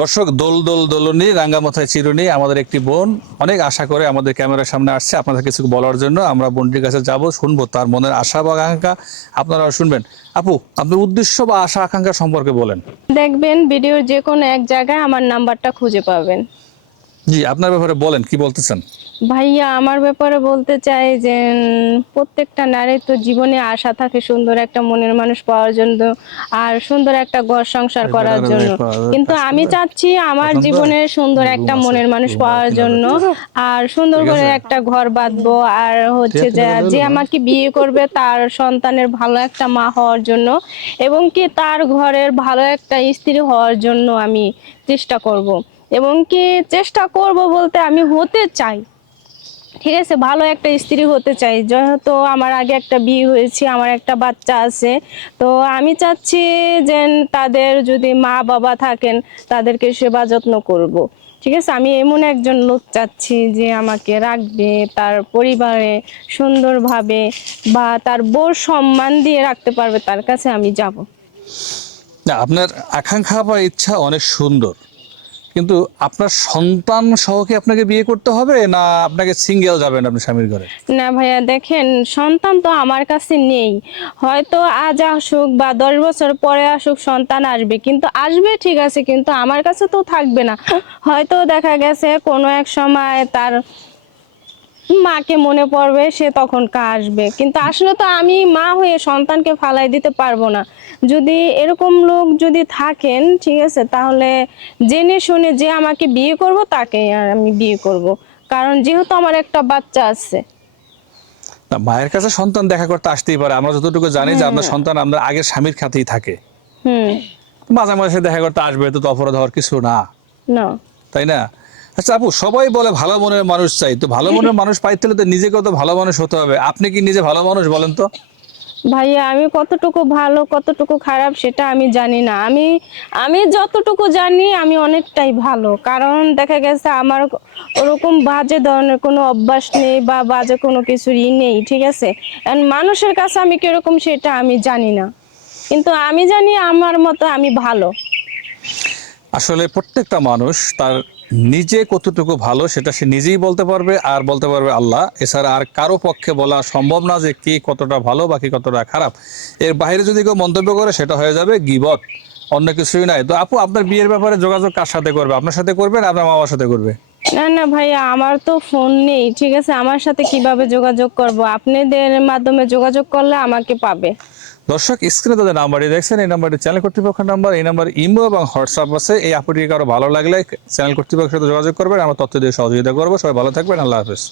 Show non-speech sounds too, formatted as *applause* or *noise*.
দর্শক, দোল দোল দোলনি, রাঙ্গামাথায় চিরুনি আমাদের একটি বোন। অনেক আশা করে আমাদের ক্যামেরার সামনে আসছে। আপনাদের কিছু বলার জন্য আমরা বোনটির কাছে যাব, শুনব তার মনের আশা বা আকাঙ্ক্ষা। আপনারা শুনবেন। আপু, আপনি উদ্দেশ্য বা আশা, আকাঙ্ক্ষা সম্পর্কে বলেন। দেখবেন, ভিডিওর যে কোনো এক জায়গায় আমার নাম্বারটা খুঁজে পাবেন। জি আপনার ব্যাপারে বলেন কি বলতেছেন? ভাইয়া আমার ব্যাপারে বলতে চাই যে প্রত্যেকটা নারীর তো জীবনে আশা থাকে সুন্দর একটা মনের মানুষ পাওয়ার জন্য আর সুন্দর একটা ঘর সংসার করার জন্য। কিন্তু আমি চাচ্ছি আমার জীবনে সুন্দর একটা মনের মানুষ পাওয়ার জন্য আর সুন্দর করে একটা ঘর বাঁধবো আর হচ্ছে যে যে আমাকে বিয়ে করবে তার সন্তানের ভালো একটা মা হওয়ার জন্য এবং কি তার ঘরের ভালো একটা স্ত্রী হওয়ার জন্য আমি চেষ্টা করব। এবং কি চেষ্টা করব বলতে আমি হতে চাই। ঠিক আছে, ভালো একটা স্ত্রী হতে চাই। যেহেতু আমার আগে একটা বিয়ে হয়েছে, আমার একটা বাচ্চা আছে, তো আমি চাচ্ছি যে তাদের যদি মা বাবা থাকেন, তাদেরকে সেবা যত্ন করব। ঠিক আছে, আমি এমন একজন লোক চাচ্ছি যে আমাকে রাখবে, তার পরিবারে সুন্দরভাবে বা তার বউ সম্মান দিয়ে রাখতে পারবে, তার কাছে আমি যাব। না, আপনার আকাঙ্ক্ষা বা ইচ্ছা অনেক সুন্দর। কিন্তু আপনার সন্তান সহকে আপনাকে বিয়ে করতে হবে না আপনাকে সিঙ্গেল যাবেন আপনি স্বামীর ঘরে? না ভাইয়া, দেখেন, সন্তান তো আমার কাছে নেই। হয়তো আজ আসুক বা দশ বছর পরে আসুক সন্তান আসবে, কিন্তু আসবে ঠিক আছে, কিন্তু আমার কাছে তো থাকবে না। হয়তো দেখা গেছে কোনো এক সময় তার মাকে মনে পড়বে সে তখন কা আসবে। কিন্তু আসলে তো আমি মা হয়ে সন্তানকে ফালাই দিতে পারব না। যদি এরকম লোক যদি থাকেন ঠিক আছে তাহলে জেনে শুনে যে আমাকে বিয়ে করব তাকে আর আমি বিয়ে করব। কারণ যেহেতু আমার একটা বাচ্চা আছে। না, মায়ের কাছে সন্তান দেখা করতে আসতেই পারে। আমরা যতটুকু জানি যে আপনার সন্তান আপনার আগের স্বামীর খাতেই থাকে। হুম। মাঝে মাঝে দেখা করতে আসবে তো তো অপরাধ হওয়ার কিছু না। না। তাই না? আচ্ছা আপু সবাই বলে ভালো মনের মানুষ চাই তো ভালো মনের *laughs* মানুষ পাইতে হলে তো নিজেকেও তো ভালো মানুষ হতে হবে। আপনি কি নিজে ভালো মানুষ বলেন তো? ভাইয়া আমি কতটুকু ভালো কতটুকু খারাপ সেটা আমি জানি না। আমি আমি যতটুকু জানি আমি অনেকটাই ভালো। কারণ দেখা গেছে আমার ওরকম বাজে ধরনের কোনো অভ্যাস নেই বা বাজে কোনো কিছুরই নেই ঠিক আছে? মানুষের কাছে আমি কীরকম সেটা আমি জানি না। কিন্তু আমি জানি আমার মতো আমি ভালো। আসলে প্রত্যেকটা মানুষ তার নিজে কতটুকু ভালো সেটা সে নিজেই বলতে পারবে আর বলতে পারবে আল্লাহ। এছাড়া আর কারও পক্ষে বলা সম্ভব না যে কে কতটা ভালো বা কে কতটা খারাপ। এর বাইরে যদি কেউ মন্তব্য করে সেটা হয়ে যাবে গিবত, অন্য কিছুই নাই। তো আপু, আপনার বিয়ের ব্যাপারে যোগাযোগ কার সাথে করবে? আপনার সাথে করবে না আপনার মামার সাথে করবে? না না ভাইয়া, আমার তো ফোন নেই, ঠিক আছে? আমার সাথে কীভাবে যোগাযোগ করব? আপনাদের মাধ্যমে যোগাযোগ করলে আমাকে পাবে। দর্শক, স্ক্রিনে তাদের নাম্বারটি দেখছেন, এই নাম্বারটি চ্যানেল কর্তৃপক্ষের নাম্বার, এই নাম্বার ইমো এবং হোয়াটসঅ্যাপ আছে। এই আপুটিকে কারও ভালো লাগলে চ্যানেল কর্তৃপক্ষের সাথে যোগাযোগ করবেন। আমার তথ্য দিয়ে সহযোগিতা করব। সবাই ভালো থাকবেন। আল্লাহ হাফেজ।